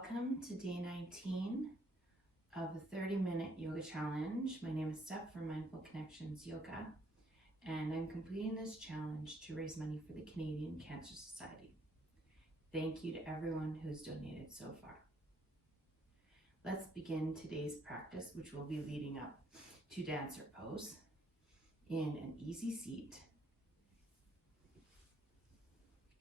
Welcome to day 19 of the 30-minute yoga challenge. My name is Steph from Mindful Connections Yoga, and I'm completing this challenge to raise money for the Canadian Cancer Society. Thank you to everyone who's donated so far. Let's begin today's practice, which will be leading up to dancer pose in an easy seat,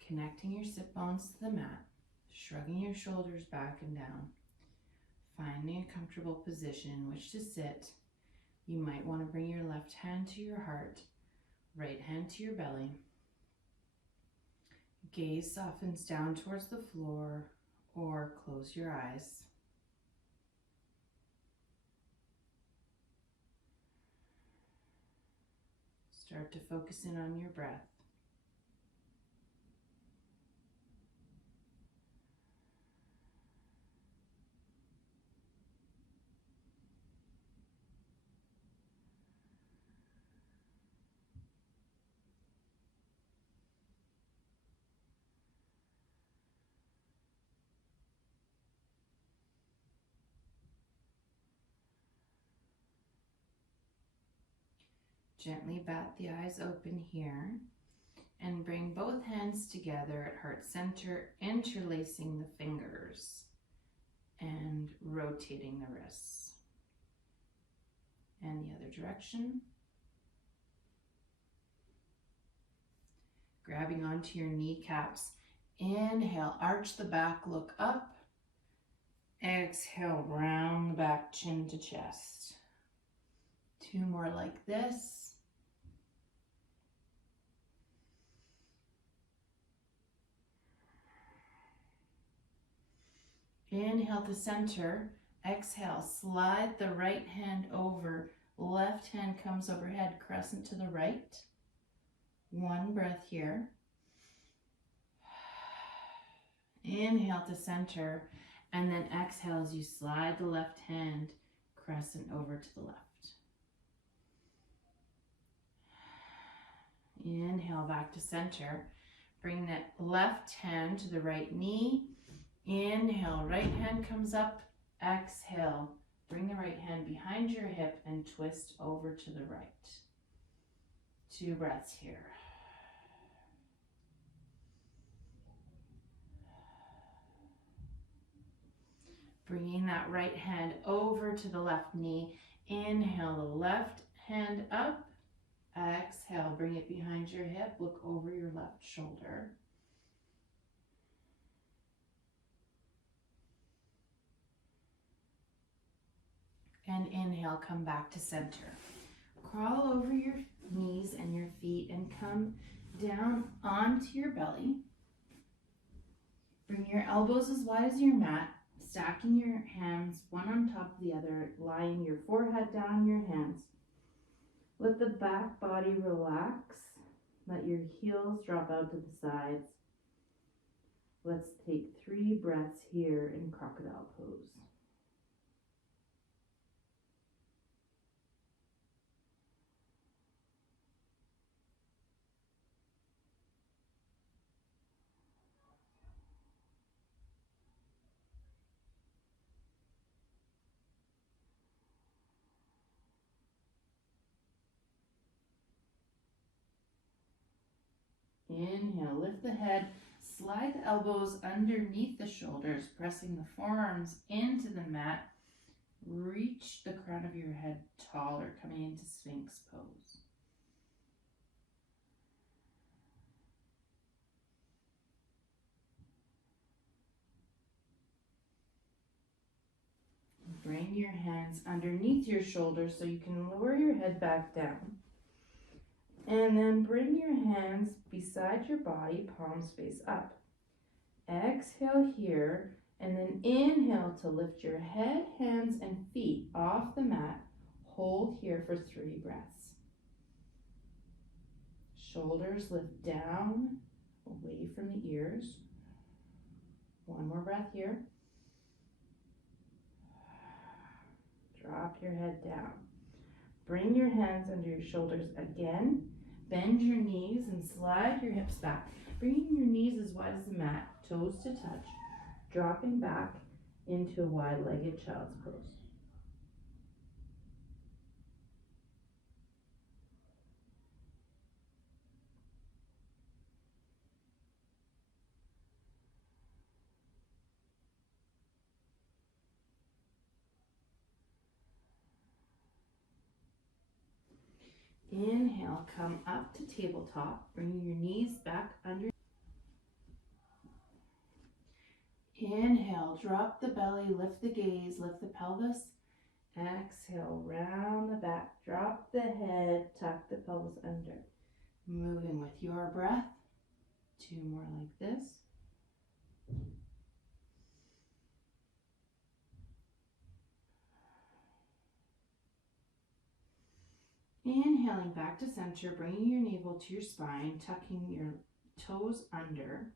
connecting your sit bones to the mat, shrugging your shoulders back and down, finding a comfortable position in which to sit. You might want to bring your left hand to your heart, right hand to your belly. Gaze softens down towards the floor or close your eyes. Start to focus in on your breath. Gently bat the eyes open here and bring both hands together at heart center, interlacing the fingers and rotating the wrists. And the other direction. Grabbing onto your kneecaps. Inhale, arch the back, look up. Exhale, round the back, chin to chest. Two more like this. Inhale to center. Exhale, slide the right hand over. Left hand comes overhead, crescent to the right. One breath here. Inhale to center, and then exhale as you slide the left hand, crescent over to the left. Inhale back to center. Bring that left hand to the right knee. Inhale, right hand comes up. Exhale, bring the right hand behind your hip and twist over to the right. Two breaths here. Bringing that right hand over to the left knee. Inhale, the left hand up. Exhale, bring it behind your hip. Look over your left shoulder. And inhale, come back to center. Crawl over your knees and your feet and come down onto your belly. Bring your elbows as wide as your mat, stacking your hands one on top of the other, lying your forehead down on your hands. Let the back body relax. Let your heels drop out to the sides. Let's take 3 breaths here in crocodile pose. Inhale, lift the head, slide the elbows underneath the shoulders, pressing the forearms into the mat. Reach the crown of your head taller, coming into Sphinx pose. Bring your hands underneath your shoulders so you can lower your head back down. And then bring your hands beside your body, palms face up. Exhale here, and then inhale to lift your head, hands, and feet off the mat. Hold here for 3 breaths. Shoulders lift down, away from the ears. One more breath here. Drop your head down. Bring your hands under your shoulders again. Bend your knees and slide your hips back. Bringing your knees as wide as the mat, toes to touch. Dropping back into a wide-legged child's pose. Inhale, come up to tabletop, bringing your knees back under. Inhale, drop the belly, lift the gaze, lift the pelvis. Exhale, round the back, drop the head, tuck the pelvis under. Moving with your breath. 2 more like this. Inhaling back to center, bringing your navel to your spine, tucking your toes under.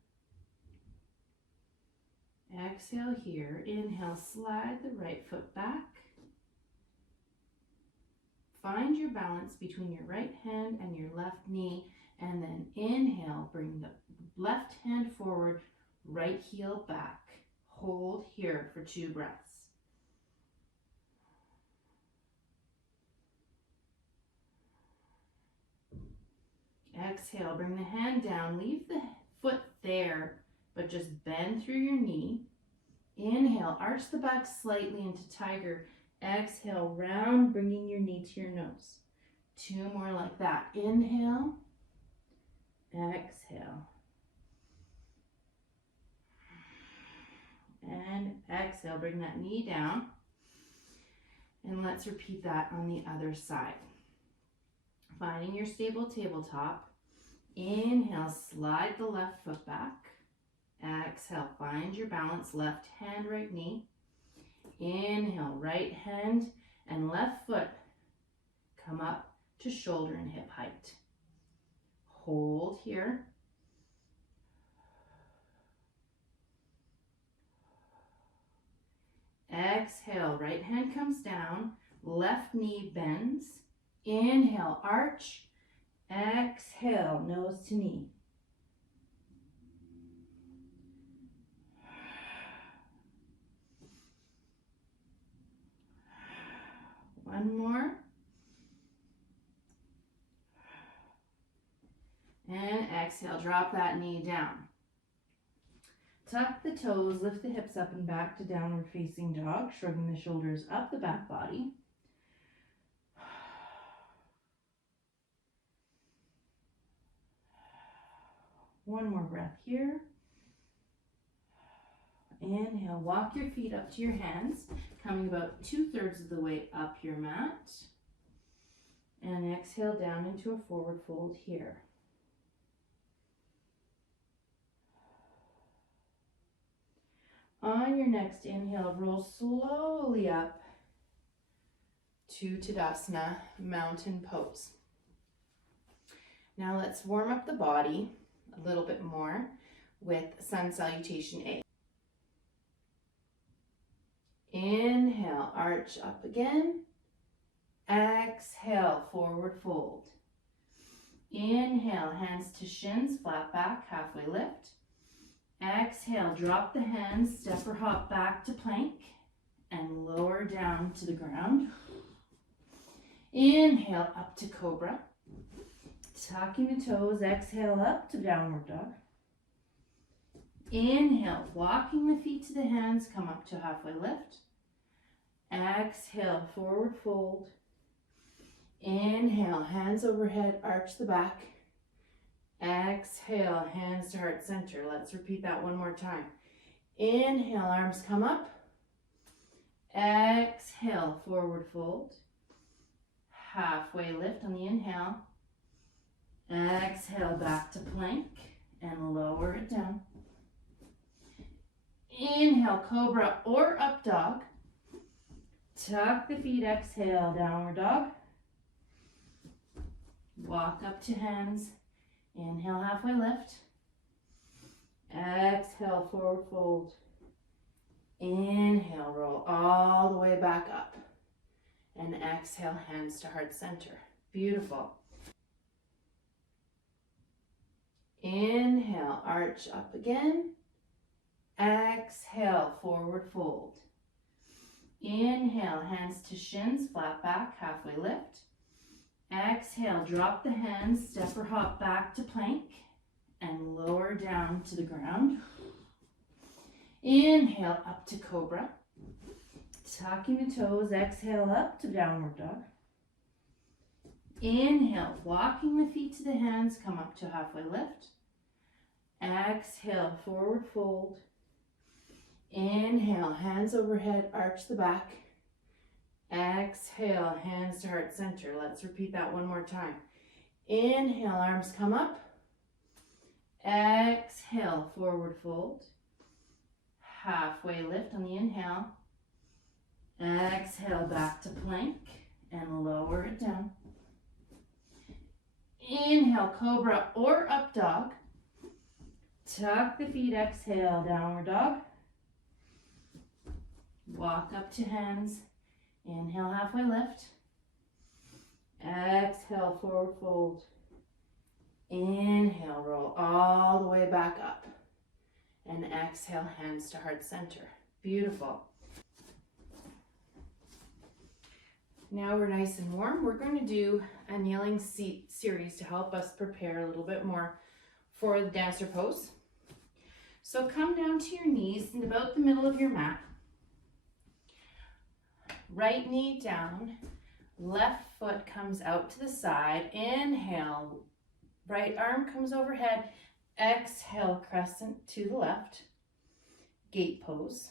Exhale here. Inhale, slide the right foot back. Find your balance between your right hand and your left knee, and then inhale, bring the left hand forward, right heel back. Hold here for 2 breaths. Exhale, bring the hand down, leave the foot there, but just bend through your knee. Inhale, arch the back slightly into tiger. Exhale, round, bringing your knee to your nose. 2 more like that. Inhale, exhale, and exhale. Bring that knee down, and let's repeat that on the other side. Finding your stable tabletop. Inhale, slide the left foot back. Exhale, find your balance, left hand, right knee. Inhale, right hand and left foot come up to shoulder and hip height. Hold here. Exhale, right hand comes down, left knee bends. Inhale, arch. Exhale, nose to knee. One more. And exhale, drop that knee down. Tuck the toes, lift the hips up and back to downward facing dog, shrugging the shoulders up the back body. One more breath here. Inhale, walk your feet up to your hands, coming about 2/3 of the way up your mat. And exhale down into a forward fold here. On your next inhale, roll slowly up to Tadasana, mountain pose. Now let's warm up the body a little bit more with sun salutation A. Inhale, arch up again. Exhale, forward fold. Inhale, hands to shins, flat back, halfway lift. Exhale, drop the hands, step or hop back to plank and lower down to the ground. Inhale, up to cobra. Tucking the toes, exhale up to downward dog. Inhale, walking the feet to the hands, come up to halfway lift. Exhale, forward fold. Inhale, hands overhead, arch the back. Exhale, hands to heart center. Let's repeat that one more time. Inhale, arms come up. Exhale, forward fold. Halfway lift on the inhale. Exhale, back to plank and lower it down. Inhale, cobra or up dog. Tuck the feet, exhale, downward dog. Walk up to hands. Inhale, halfway lift. Exhale, forward fold. Inhale, roll all the way back up. And exhale, hands to heart center. Beautiful. Inhale, arch up again. Exhale, forward fold. Inhale, hands to shins, flat back, halfway lift. Exhale, drop the hands, step or hop back to plank and lower down to the ground. Inhale, up to cobra. Tucking the toes, exhale up to downward dog. Inhale, walking the feet to the hands, come up to halfway lift. Exhale, forward fold. Inhale, hands overhead, arch the back. Exhale, hands to heart center. Let's repeat that one more time. Inhale, arms come up. Exhale, forward fold. Halfway lift on the inhale. Exhale, back to plank and lower it down. Inhale, cobra or up dog. Tuck the feet, exhale, downward dog. Walk up to hands. Inhale, halfway lift. Exhale, forward fold. Inhale, roll all the way back up. And exhale, hands to heart center. Beautiful. Now we're nice and warm. We're going to do a kneeling seat series to help us prepare a little bit more for the dancer pose. So come down to your knees in about the middle of your mat. Right knee down, left foot comes out to the side. Inhale, right arm comes overhead. Exhale, crescent to the left. Gate pose.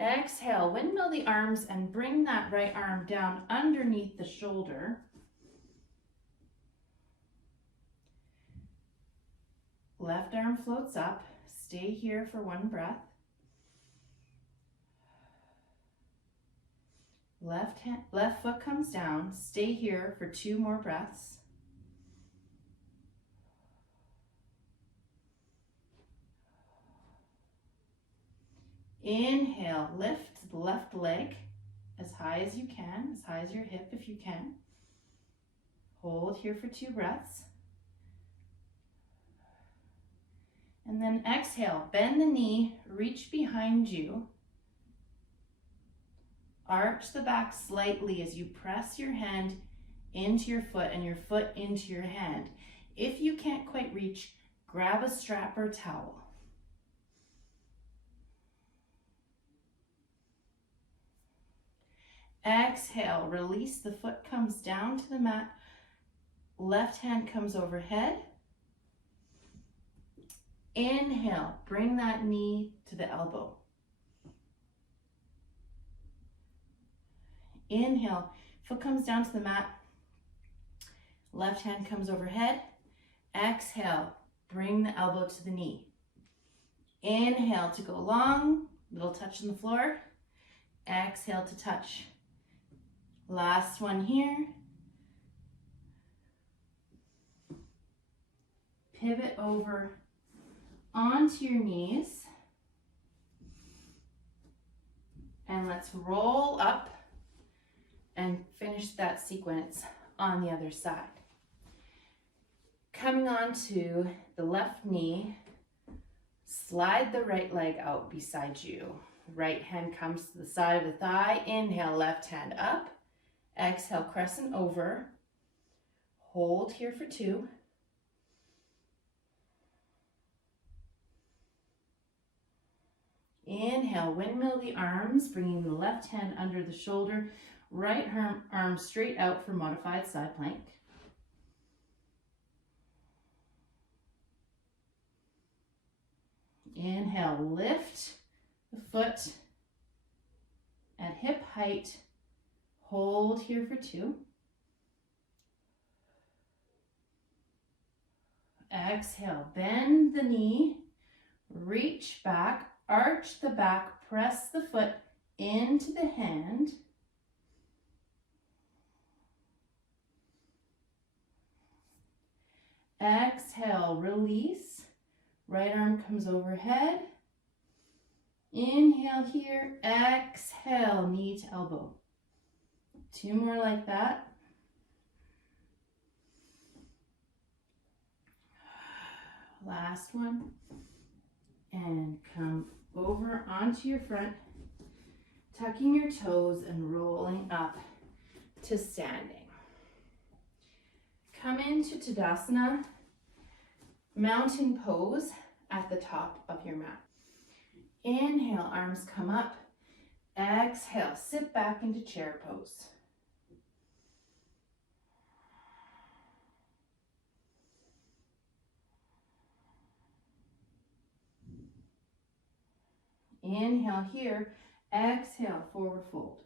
Exhale, windmill the arms and bring that right arm down underneath the shoulder. Left arm floats up. Stay here for one breath. Left foot comes down. Stay here for 2 more breaths. Inhale, lift the left leg as high as you can, as high as your hip if you can. Hold here for 2 breaths. And then exhale, bend the knee, reach behind you. Arch the back slightly as you press your hand into your foot and your foot into your hand. If you can't quite reach, grab a strap or towel. Exhale, release, the foot comes down to the mat. Left hand comes overhead. Inhale, bring that knee to the elbow. Inhale, foot comes down to the mat. Left hand comes overhead. Exhale, bring the elbow to the knee. Inhale to go long, little touch on the floor. Exhale to touch. Last one here. Pivot over onto your knees. And let's roll up and finish that sequence on the other side. Coming on to the left knee, slide the right leg out beside you. Right hand comes to the side of the thigh. Inhale, left hand up. Exhale, crescent over. Hold here for 2. Inhale, windmill the arms, bringing the left hand under the shoulder. Right arm straight out for modified side plank. Inhale, lift the foot at hip height. Hold here for 2. Exhale, bend the knee, reach back, arch the back, press the foot into the hand. Exhale, release. Right arm comes overhead. Inhale here, exhale, knee to elbow. 2 more like that. Last one. And come over onto your front, tucking your toes and rolling up to standing. Come into Tadasana, mountain pose at the top of your mat. Inhale, arms come up. Exhale, sit back into chair pose. Inhale here, exhale, forward fold.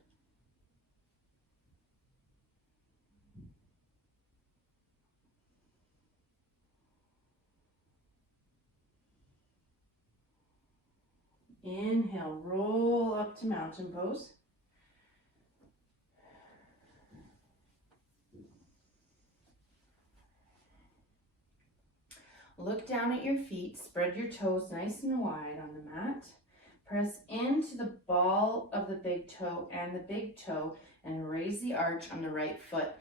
Inhale, roll up to mountain pose. Look down at your feet, spread your toes nice and wide on the mat. Press into the ball of the big toe and the big toe and raise the arch on the right foot.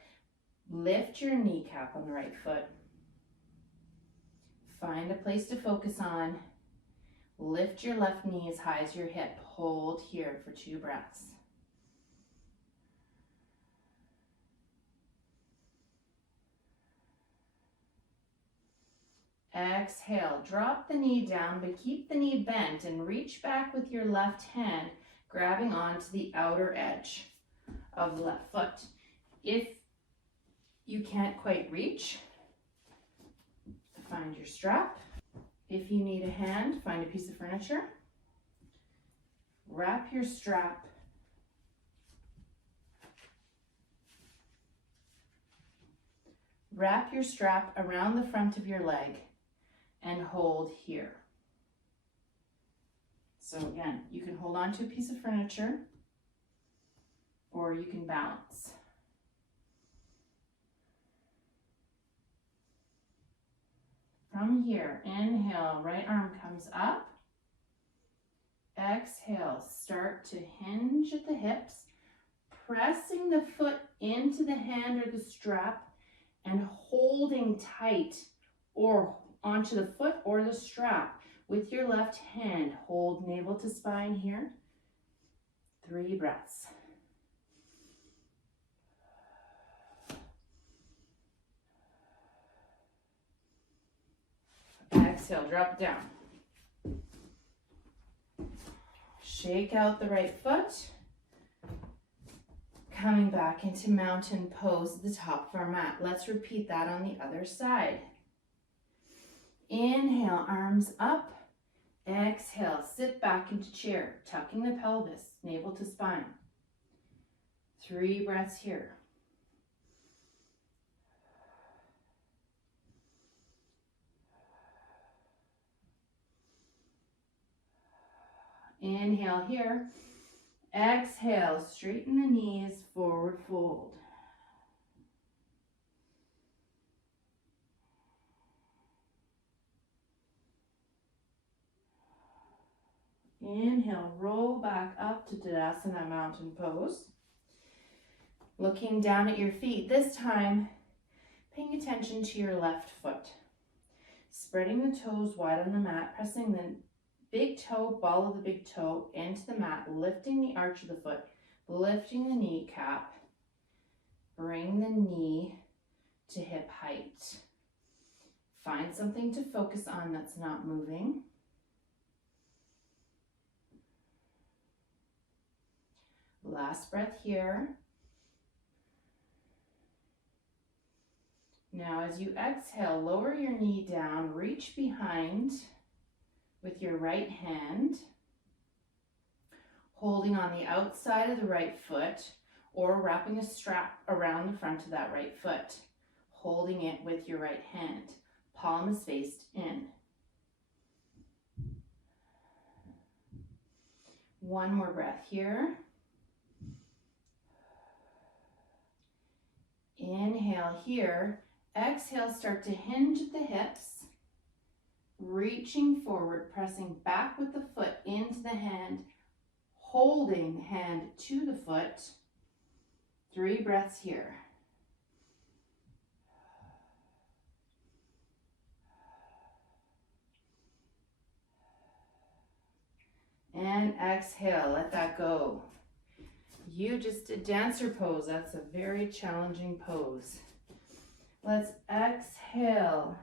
Lift your kneecap on the right foot. Find a place to focus on. Lift your left knee as high as your hip. Hold here for 2 breaths. Exhale, drop the knee down, but keep the knee bent and reach back with your left hand, grabbing onto the outer edge of the left foot. If you can't quite reach, find your strap. If you need a hand, find a piece of furniture. Wrap your strap around the front of your leg and hold here. So again, you can hold on to a piece of furniture or you can balance. From here, inhale, right arm comes up. Exhale, start to hinge at the hips, pressing the foot into the hand or the strap and holding tight or onto the foot or the strap with your left hand. Hold navel to spine here. 3 breaths. Exhale, drop it down. Shake out the right foot. Coming back into mountain pose at the top of our mat. Let's repeat that on the other side. Inhale, arms up. Exhale, sit back into chair, tucking the pelvis, navel to spine. 3 breaths here. Inhale here. Exhale, straighten the knees, forward fold. Inhale, roll back up to Tadasana mountain pose. Looking down at your feet, this time paying attention to your left foot. Spreading the toes wide on the mat, pressing the big toe, ball of the big toe into the mat, lifting the arch of the foot, lifting the kneecap. Bring the knee to hip height. Find something to focus on that's not moving. Last breath here. Now as you exhale, lower your knee down, reach behind with your right hand, holding on the outside of the right foot or wrapping a strap around the front of that right foot, holding it with your right hand. Palm is faced in. One more breath here. Inhale here. Exhale, start to hinge at the hips. Reaching forward, pressing back with the foot into the hand, holding the hand to the foot. 3 breaths here. And exhale, let that go. You just did dancer pose. That's a very challenging pose. Let's exhale.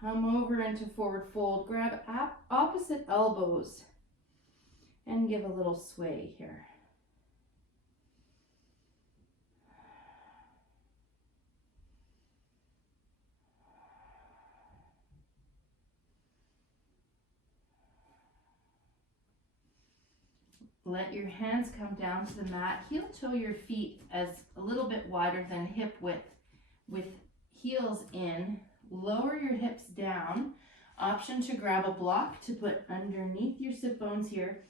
Come over into forward fold. Grab opposite elbows and give a little sway here. Let your hands come down to the mat. Heel toe your feet as a little bit wider than hip width with heels in. Lower your hips down. Option to grab a block to put underneath your sit bones here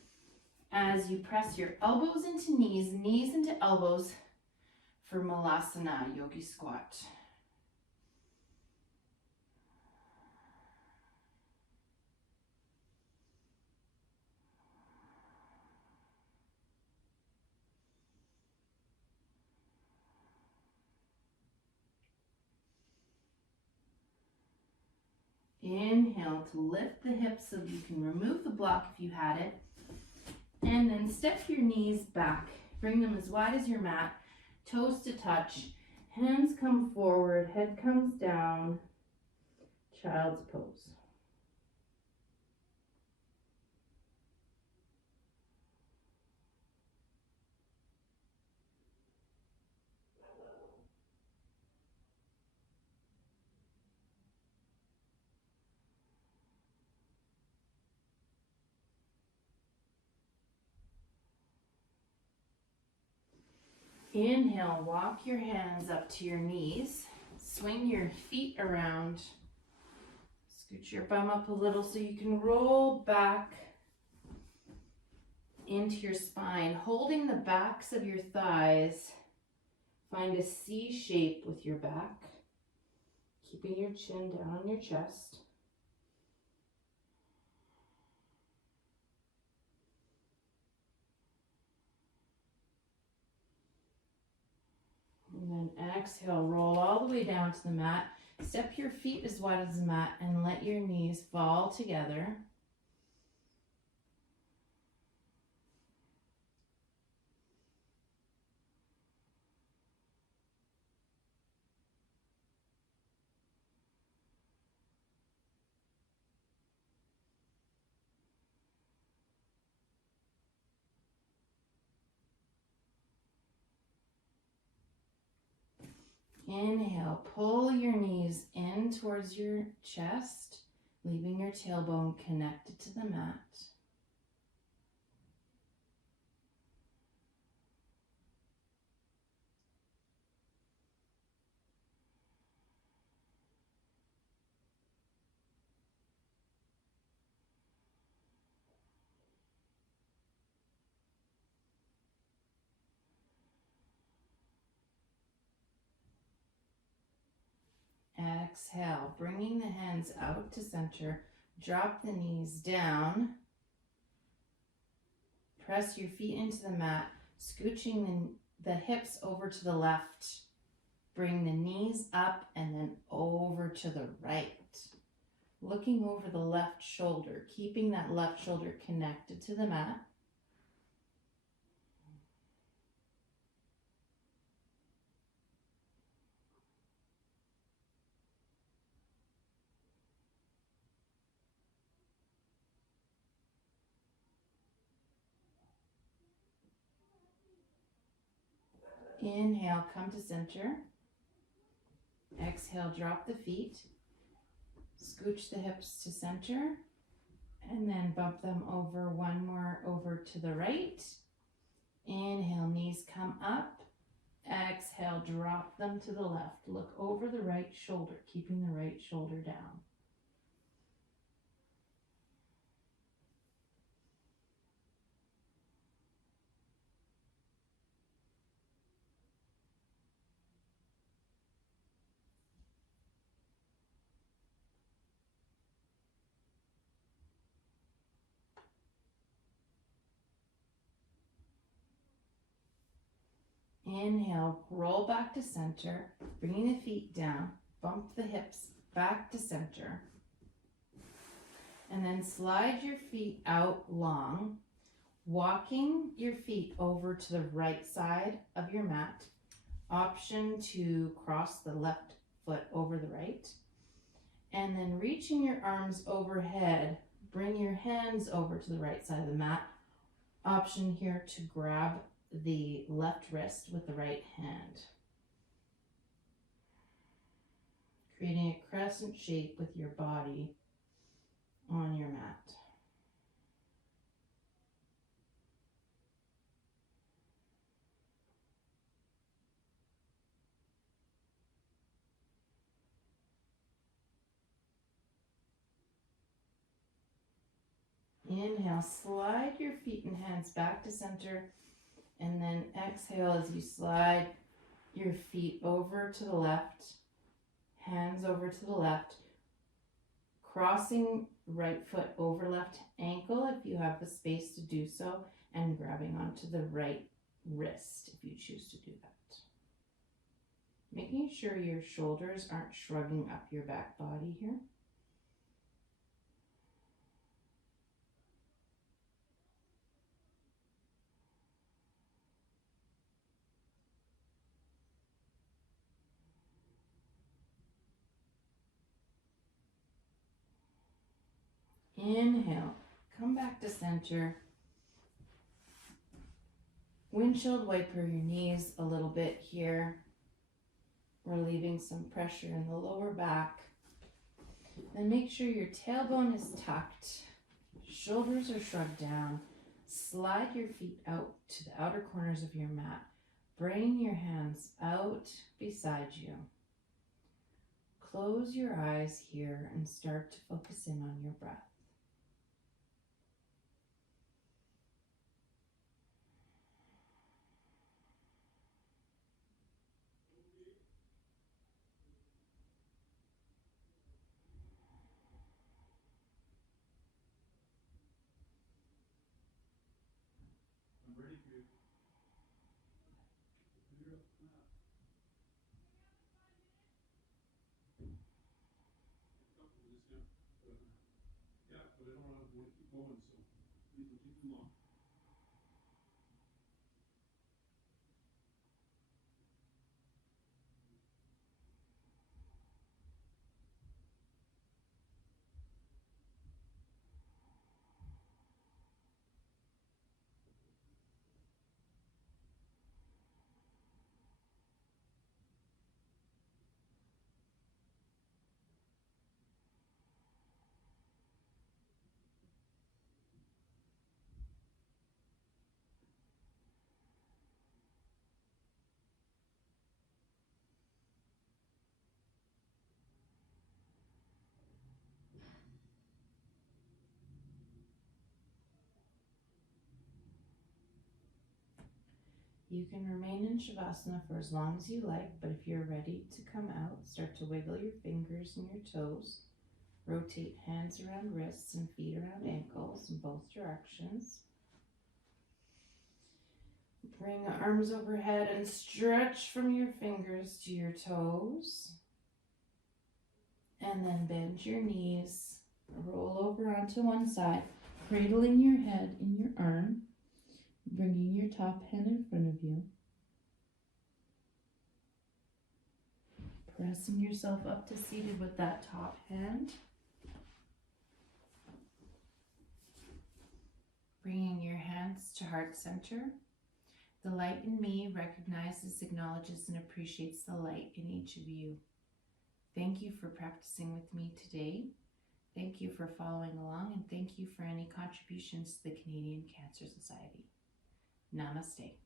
as you press your elbows into knees, knees into elbows for Malasana, yogi squat. Inhale to lift the hips so you can remove the block if you had it. And then step your knees back. Bring them as wide as your mat. Toes to touch. Hands come forward. Head comes down. Child's pose. Inhale, walk your hands up to your knees. Swing your feet around. Scoot your bum up a little so you can roll back into your spine, holding the backs of your thighs. Find a C shape with your back, keeping your chin down on your chest. And then exhale, roll all the way down to the mat. Step your feet as wide as the mat and let your knees fall together. Inhale, pull your knees in towards your chest, leaving your tailbone connected to the mat. Exhale, bringing the hands out to center. Drop the knees down. Press your feet into the mat, scooching the hips over to the left. Bring the knees up and then over to the right. Looking over the left shoulder, keeping that left shoulder connected to the mat. Inhale, come to center. Exhale, drop the feet. Scooch the hips to center. And then bump them over, one more over to the right. Inhale, knees come up. Exhale, drop them to the left. Look over the right shoulder, keeping the right shoulder down. Inhale, roll back to center, bringing the feet down, bump the hips back to center. And then slide your feet out long, walking your feet over to the right side of your mat. Option to cross the left foot over the right. And then reaching your arms overhead, bring your hands over to the right side of the mat. Option here to grab the left wrist with the right hand. Creating a crescent shape with your body on your mat. Inhale, slide your feet and hands back to center, and then exhale as you slide your feet over to the left, hands over to the left, crossing right foot over left ankle if you have the space to do so, and grabbing onto the right wrist if you choose to do that. Making sure your shoulders aren't shrugging up your back body here. Inhale, come back to center. Windshield wiper your knees a little bit here, relieving some pressure in the lower back. Then make sure your tailbone is tucked, shoulders are shrugged down. Slide your feet out to the outer corners of your mat. Bring your hands out beside you. Close your eyes here and start to focus in on your breath. You can remain in Shavasana for as long as you like, but if you're ready to come out, start to wiggle your fingers and your toes. Rotate hands around wrists and feet around ankles in both directions. Bring arms overhead and stretch from your fingers to your toes. And then bend your knees, roll over onto one side, cradling your head in your arm. Bringing your top hand in front of you. Pressing yourself up to seated with that top hand. Bringing your hands to heart center. The light in me recognizes, acknowledges, and appreciates the light in each of you. Thank you for practicing with me today. Thank you for following along, and thank you for any contributions to the Canadian Cancer Society. Namaste.